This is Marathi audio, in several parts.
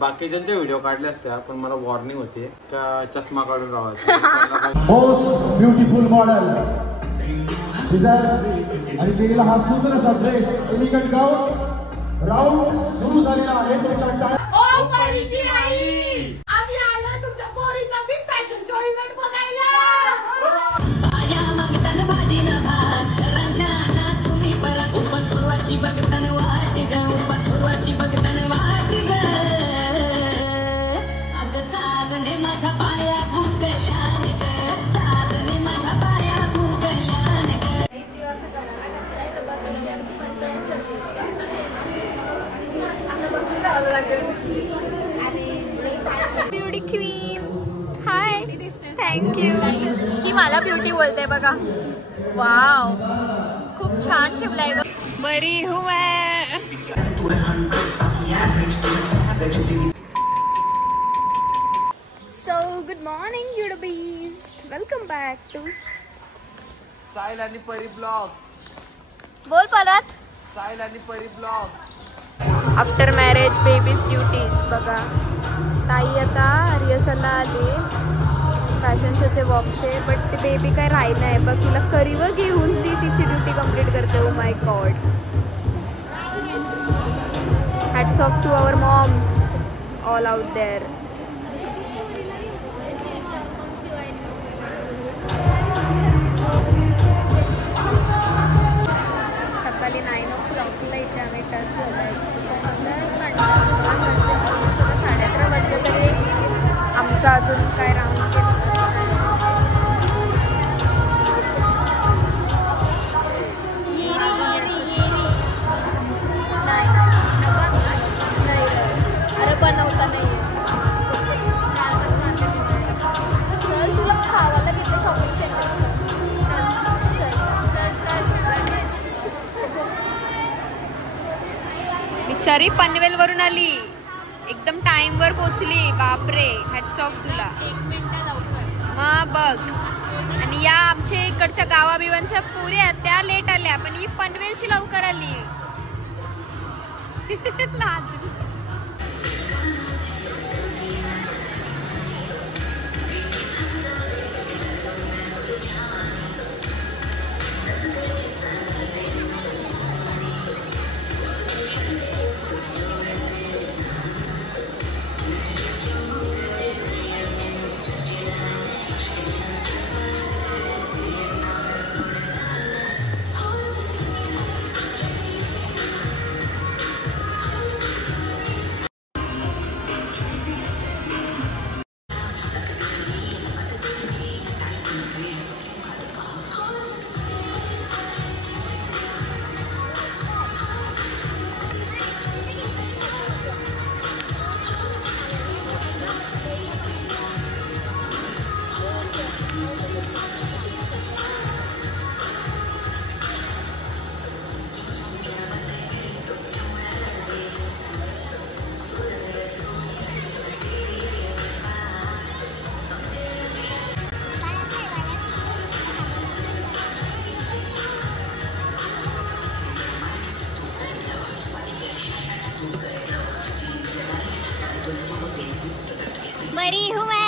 बाकीच्यांचे व्हिडिओ काढले असते पण मला वॉर्निंग होती का चष्मा काढून राहायचं. मोस्ट ब्युटिफुल मॉडेल आणि केलेला हा सुंदर असा ड्रेस एलिगंट गाऊन राऊंड सुरू झालेला आहे. त्याच्या ओ परीची आई, आम्ही आलो तुमच्या पोरीचा बी फॅशन शो इव्हेंट बघायला. बाया मगतान भाजी ना भात रांझाना तुम्ही परत उपास सुरुवाची बघताना वाट ग, उपास सुरुवाची बघताना वाट ग. अगं साधने माझ्या पाया भुकल्यान ग, साधने माझ्या पाया भुकल्यान ग. Beauty queen hi, thank you. ही मला ब्युटी बोलते बघा. वाव, खूप छान शिवलाय ग. बरी हूँ मैं. So good morning YouTubies, welcome back to Sahil आणि परी ब्लॉग. बोल परत. साहिल आणि Pari blog. After marriage babies duties बघा. ताई आता रिहर्सलला आली फॅशन शोचे वॉकचे, बट ती बेबी काय राहिलं आहे बघ. तिला करीवर घेऊन ती तिची ड्युटी कंप्लीट करते. Oh my god, hats off to our moms all out there. सकाळी 9 o'clockला इथे आम्ही टच झालो. साडे 11 वाजले तरी आमचा अजून काय राऊंड अरे बनवता नाहीये. चल तुला खावायला तिथे शॉपिंग सेंटर. बिचारी पनवेल वरून आली, एकदम टाइम वर पोहोचली. बापरे, हॅट्स ऑफ तुला. 1 मिनिट लवकर मग बघ. आणि या आमच्या इकडच्या गावाबिवांच्या पुऱ्या त्या लेट आल्या, पण ही पनवेलची लवकर आली. बरी हूँ मैं.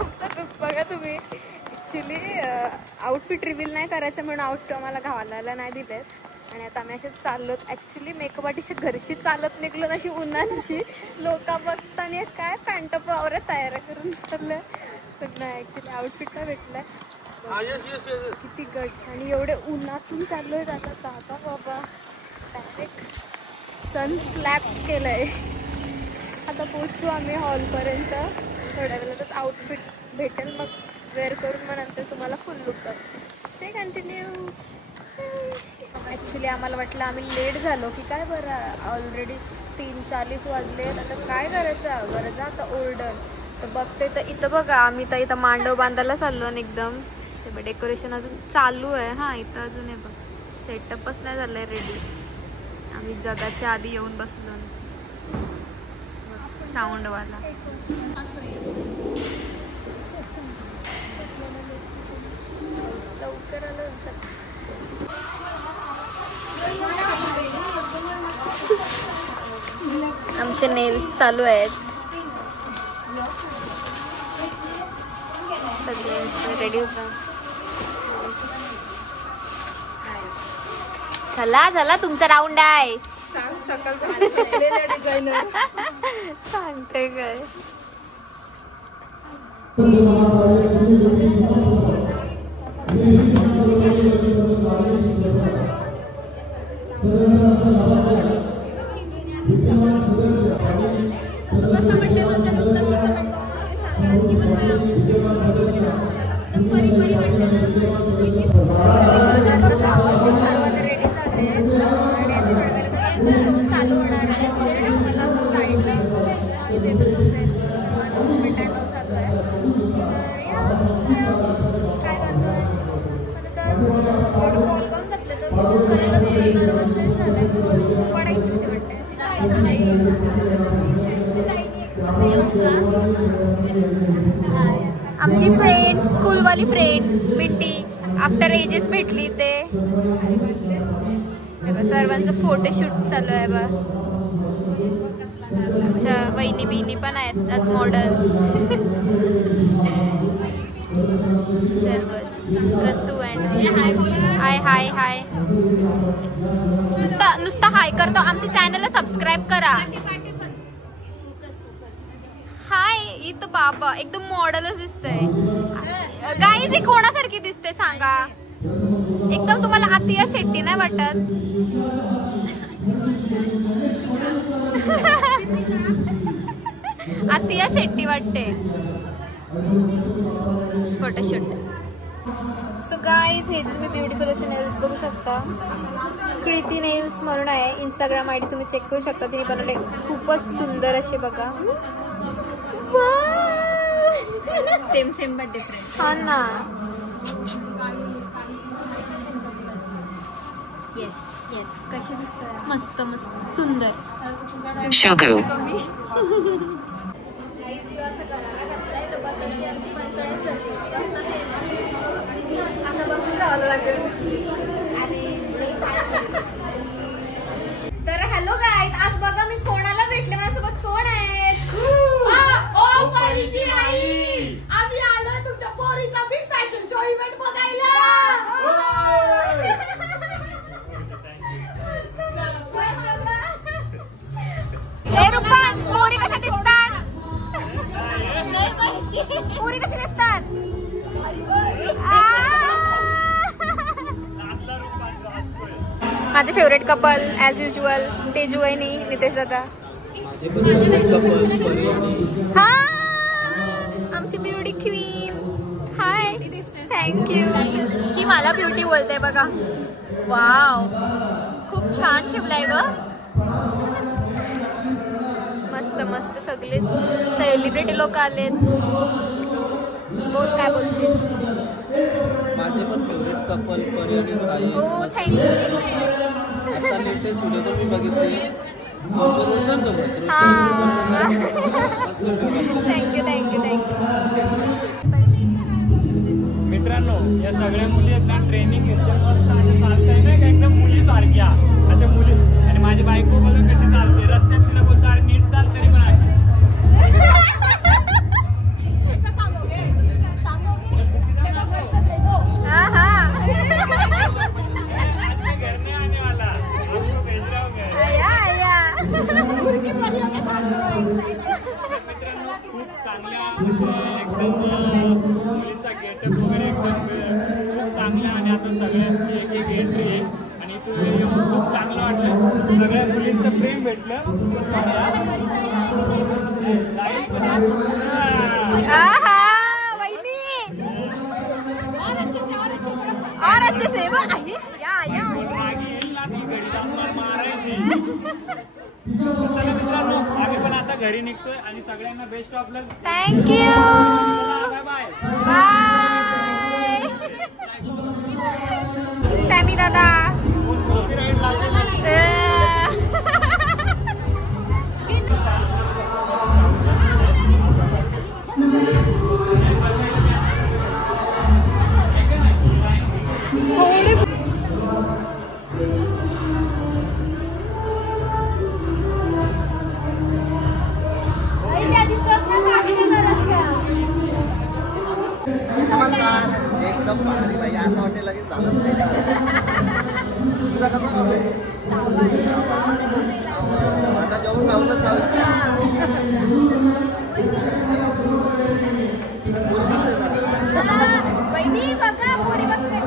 आमचा लुक बघा तुम्ही. ॲक्च्युली आउटफिट रिव्हील नाही करायचं म्हणून आउट आम्हाला घालायला नाही दिलेत. आणि आता आम्ही असे चाललो. ॲक्च्युली मेकअप आर्टिस्ट घरशी चालत निघलो अशी उन्हाची. लोक बघताना काय पॅन्ट पावऱ्या तयार करून चाललं, पण नाही ॲक्च्युली आउटफिट नाही भेटलं. किती गट्स आणि एवढे उन्हातून चाललोय जातात बाबा बाबा. डायरेक्ट सन स्लॅप केलंय. आता पोहोचू आम्ही हॉलपर्यंत. थोड्या वेळातच आउटफिट भेटेल, मग वेअर करून मग नंतर तुम्हाला फुल लुक करतो. Stay continue. ॲक्च्युली आम्हाला वाटलं आम्ही लेट झालो की काय, बरं ऑलरेडी 3:40 वाजले. आता काय करायचं, बरं जा आता ओरडल. तर बघते तर इथं बघा, आम्ही तर इथं मांडव बांधायला चाललो आणि एकदम ते डेकोरेशन अजून चालू आहे. हां इथं अजून आहे बघ, सेटअपच नाही झालं आहे रेडी. आम्ही जगाच्या आधी येऊन बसलो. साऊंडवाला लवकर आलं. आमचे नेल्स चालू आहेत. सगळे रेडी होता. चला चला तुमचा राऊंड आहे. सांगते काय. चालू होणार आहे. तुम्हाला साईडला येतच असेल अनाउन्समेंट चालू आहे. काय करतो मला तर कॉल करून घातले तर करायला नर्वस नाही झालं. पडायची होती वाटते. आमची फ्रेंड, स्कूलवाली फ्रेंड मिंटी आफ्टर एजेस भेटली. ते सर्वांचं फोटोशूट चालू आहे बा. आमच्या वहिनी बिहिणी पण आहेत आज मॉडेल. सर्वच रत्तू अँड हाय हाय हाय. नुसता हाय करतो. आमच्या चॅनलला सबस्क्राईब करा. हाय. इथं बाबा एकदम मॉडेलच दिसतंय. गाईज ही कोणासारखी दिसते सांगा. एकदम तुम्हाला आतिया शेट्टी नाही वाटत? आतिया शेट्टी वाटते. फोटोशूट. सो गाईज हे जे तुम्ही ब्युटिफुल असे नेल्स बघू शकता, कृती नेल्स म्हणून आहे. इंस्टाग्राम आयडी तुम्ही चेक करू शकता. तिने बनवले खूपच सुंदर असे बघा. Same same but different. हा ना. Yes yes. कशी दिसतोय? मस्त मस्त सुंदर. शोगू असं करायला घातलाय तर बसायची आमची पंचायत झाली. बसताच येणार, असं बसून राहावं लागेल. तर हॅलो गाईज, आज बघा मी कोणाला भेटले. माझ्यासोबत कोण आहेत? आम्ही आलो तुमच्या पोरीचा बिग फॅशन शो इव्हेंट बघायला. पोरी कशा दिसतात? पोरी कशा दिसतात? माझे favourite couple as usual Teju वहिनी, नितेश दादा. हा आमची ब्युटी क्वीन. हाय. थँक्यू. ही मला ब्युटी बोलते बघा. वाव खूप छान शिवलाय ग. मस्त मस्त सगळे सेलिब्रिटी लोक आलेत. बोल काय बोलशील? माझे पण फेवरेट कपल परी आणि साई. हो थँक्यू. आता लेटेस्ट व्हिडिओ तर मी बघितली रोशन सोबत. Thank you thank you thank you. मित्रांनो, या सगळ्या मुली आहेत ना ट्रेनिंग घेतल्या मस्त अशा चालताय ना एकदम मुली सारख्या अशा मुली. आणि माझी बायको बघा कशी चालते रस्त्यात. तिला बोलतो अरे नीट चाल, तरी पण अशी. हा हा खूप चांगल्या एकदम मुलीचा गेटअप वगैरे एकदम माहिती वगैरे घेऊन खूप चांगलं वाटलं. सगळ्या मुलींचं प्रेम भेटलं. और अच्छे से या येईल ना ती घरी जाऊन मारायची. चला मित्रांनो, आम्ही पण आता घरी निघतोय आणि सगळ्यांना best of luck. Thank you. Bye bye. Bye Sammy दादा. नमस्कार. एकदम भारी भाई. असं वाटेल लगेच झालं नाही. तुला कसं वाटतंय? आता जेवण खाऊनच जाऊ. वहिनी बघा पोरी बघते.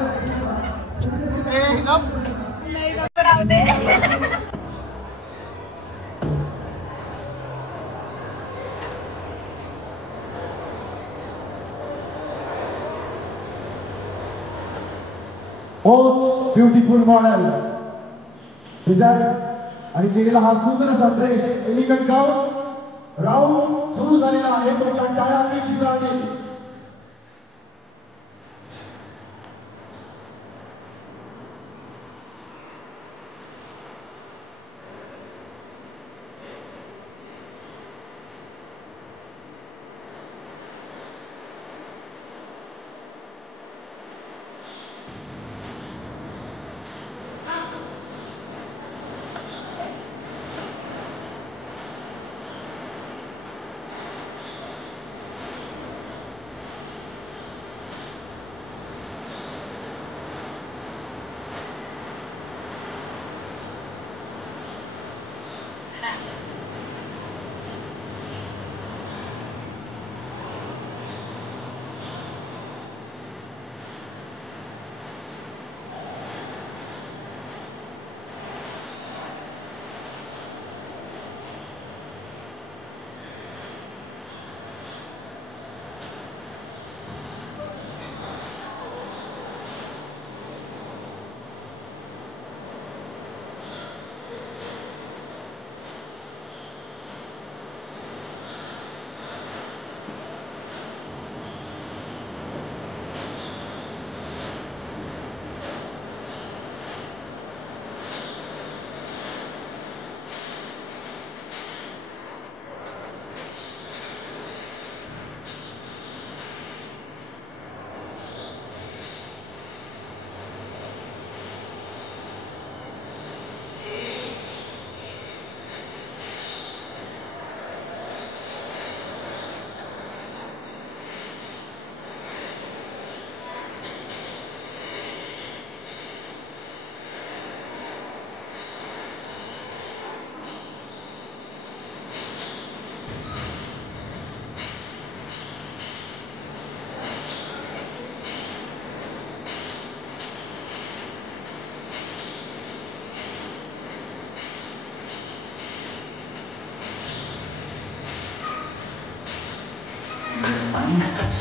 Most beautiful model. आणि केलेला हा सुंदर असा ड्रेस एलिगंट गाऊन राऊंड सुरू झालेला आहे. तो टाळ्या अपेक्षित आहे.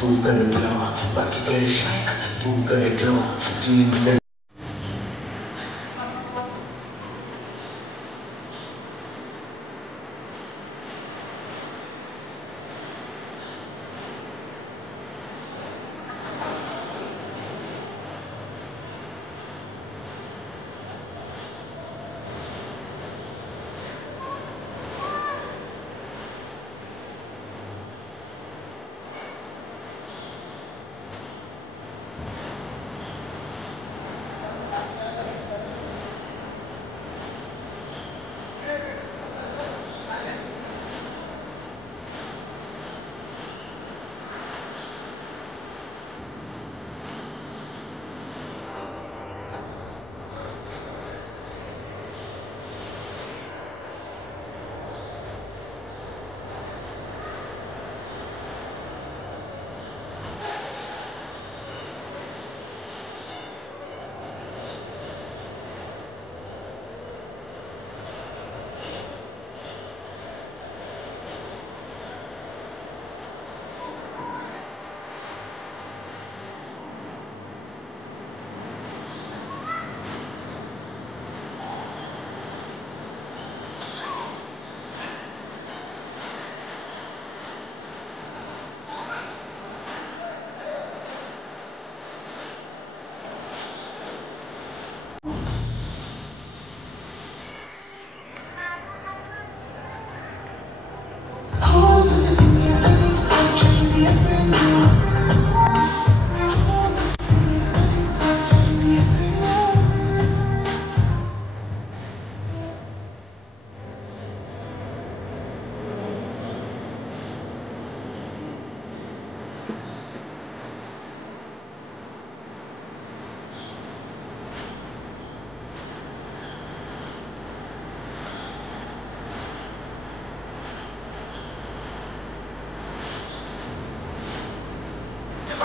तू गरजलो बाकी कळेल तू गरजलो जीवन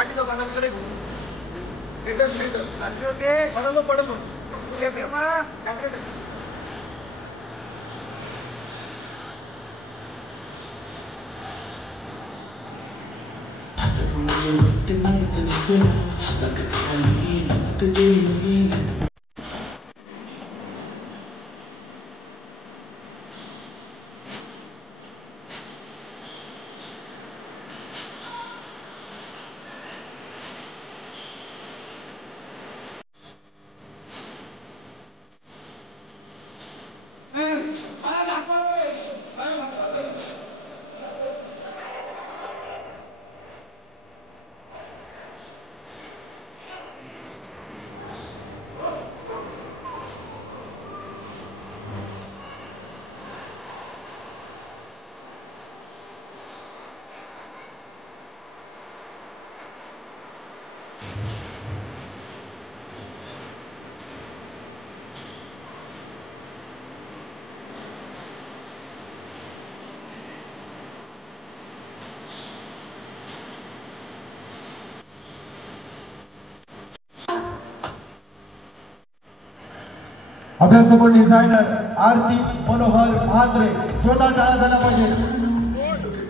गाडी जाऊ कानाकडे ओके पडलो पडलो ओके मला अभ्यासक्रम डिझायनर आरती मनोहर म्हात्रे स्वतः टाळा झाला पाहिजे.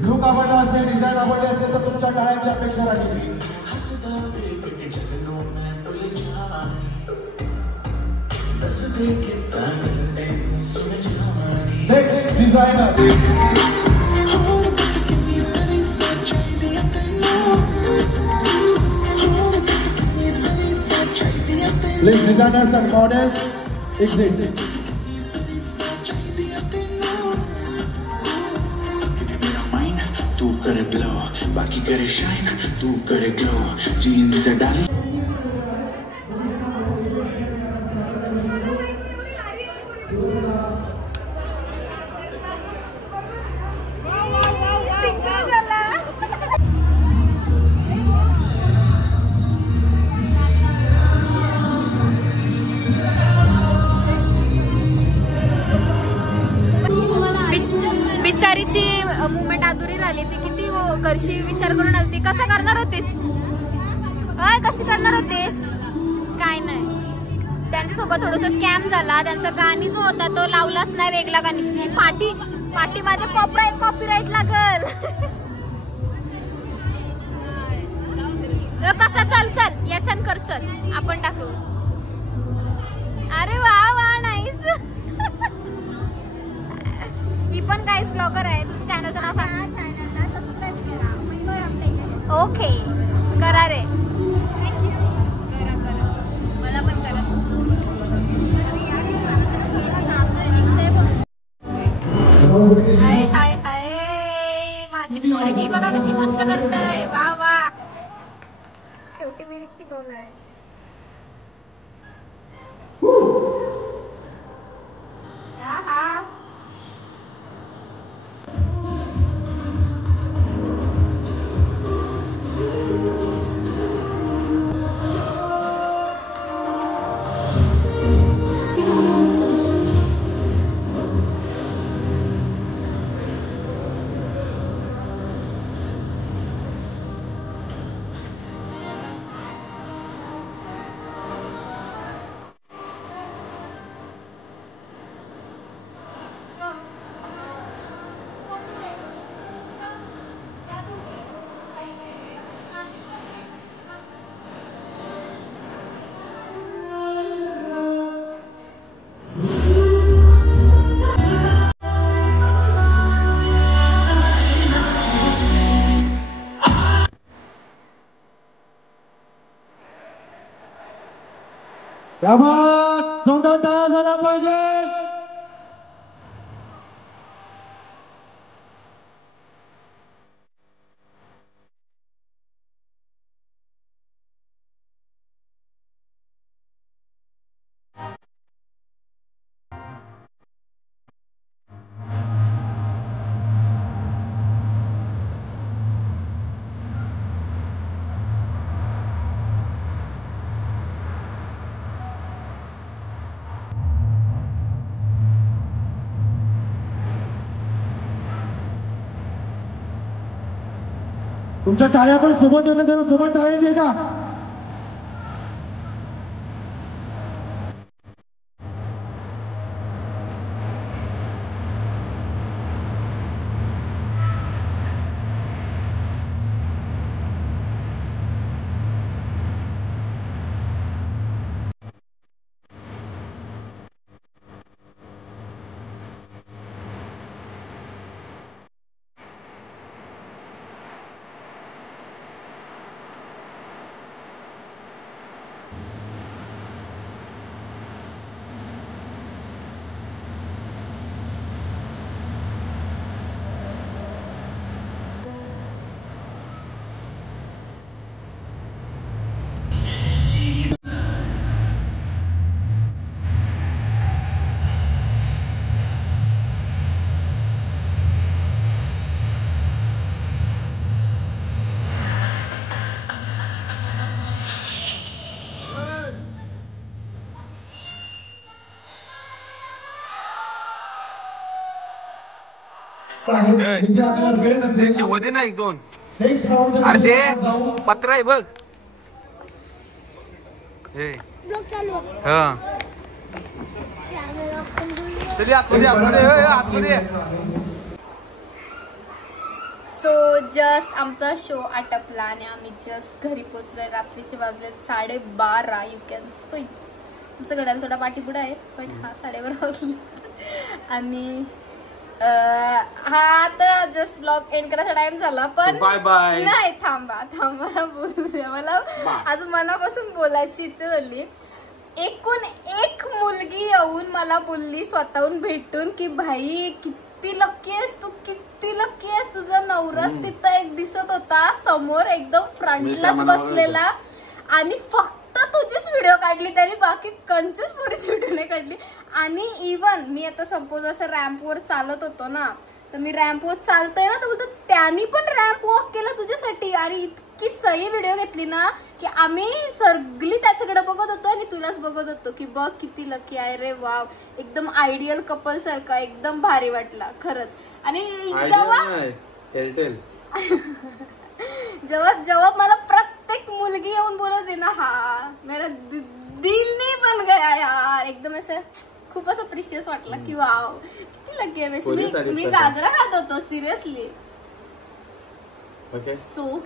लुक आवडला असेल, डिझाईन आवडली असेल तर तुमच्या टाळ्यांची अपेक्षा राहील. Next designer Please designers and models exit. तू करे ग्लो बाकी करे शाइन तू करे ग्लो जीन्स डाली बिचारीची मुवमेंट अधुरी राहिली. ती किती करशी विचार करून आली. ती कसं करणार होतीस? कशी करणार होतीस? काय नाही, त्यांच्यासोबत थोडस स्कॅम झाला. त्यांचा गाणी जो होता तो लावलाच नाही, वेगळा गाणी. ही पाठी माझ्या कॉपीराईट लागल. कसा चल याच्यान कर, चल आपण टाकू. अरे वा वा नाईस. ही पण काहीच ब्लॉगर आहे. तुझ्या चॅनलचं नाव सांग. चॅनलला सबस्क्राईब करा. ओके करा रे. मला पण करा. माझी पोरगी बघा कशी मस्त करतय. वा वा, शेवटी मी शिकवलंय. त्यामुळे जोरदार टाळा झाला पाहिजे. तुमच्या टाळ्या पण सोबत येतात, त्यांना सोबत टाळ्या दे का? होते ना एक दोन अरे ते पत्र आहे बघ. सो जस्ट आमचा शो आटपला आणि आम्ही जस्ट घरी पोहोचलोय. रात्रीचे वाजले 12:30. यू कॅन सी आमचं घड्याला थोडा पाठीपुढे आहे पण हा 12:30 वाजले. आणि हा आता जस्ट ब्लॉग एंड करायचा टाइम झाला पण बाय बाय. नाही थांबा बोलू द्या. मला आज मनापासून बोलायची इच्छा झाली. एकूण एक मुलगी येऊन मला बोलली स्वतःहून भेटून की भाई किती लक्की आहेस तू, किती लक्की आहेस, तुझा नवराच तिथं एक दिसत होता समोर एकदम फ्रंटलाच बसलेला आणि फक्त तुझीच व्हिडिओ काढली त्याने, बाकी कंचच पुरीची व्हिडिओ नाही काढली. आणि इव्हन मी आता सपोज असं रॅम्पवर चालत होतो ना, तर मी रॅम्पवर चालतोय ना तर बोलतो त्यांनी पण रॅम्प वॉक केला तुझ्यासाठी आणि इतकी सही व्हिडिओ घेतली ना की आम्ही सगळी त्याच्याकडे बघत होतो आणि तुलाच बघत होतो की बघ किती लकी आहे रे. वाव, एकदम आयडियल कपल सारखा एकदम भारी वाटला खरंच. आणि जेव्हा मला प्रत्येक मुलगी येऊन बोलत ना, हा मेरा दिल नाही बन गया यार, एकदम असं खूप असं प्रिशियस वाटलं की वाव किती लकी आहे. मी गाजरा खात होतो seriously. So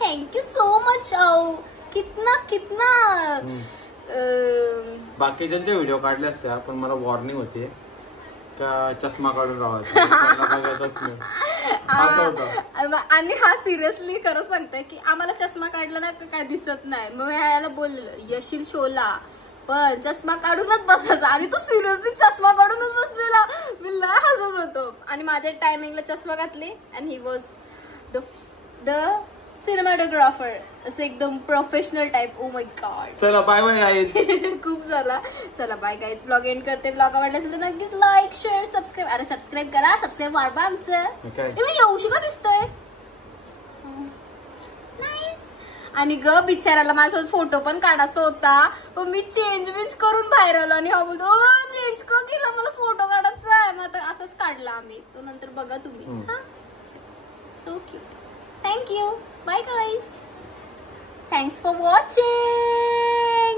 thank you so much. कितना बाकीच्यांचे व्हिडिओ काढले असते पण मला वॉर्निंग होती का चष्मा काढून राहायचा. आणि हा सिरियसली खरं सांगताय की आम्हाला चष्मा काढला ना काय दिसत नाही. मग याला बोललेलं येशील शोला पण चष्मा काढूनच बसायचा आणि तो सिरियसली चष्मा काढूनच बसलेला. मी लय हसत होतो. आणि माझ्या टायमिंगला चष्मा घातले आणि ही वॉज द सिनेमॅटोग्राफर, असं एकदम professional type. O my God. चला बाय बाय गाईज. खूप झाला. चला बाय गाईज. ब्लॉग एंड करते. ब्लॉग आवडला असेल तर नक्कीच लाईक शेअर सबस्क्राईब. अरे सबस्क्राईब करा. सबस्क्राईब वाढवा आमचं. मी येऊशी का दिसतोय. आणि ग बिचाराला माझ्यासोबत फोटो पण काढायचा होता पण मी चेंज करून बाहेर आलो आणि हा बोलतो चेंज का केला, मला फोटो काढायचा आहे. मग आता असंच काढला आम्ही. तो नंतर बघा तुम्ही. हा so cute. Thank you. Bye guys. Thanks for watching.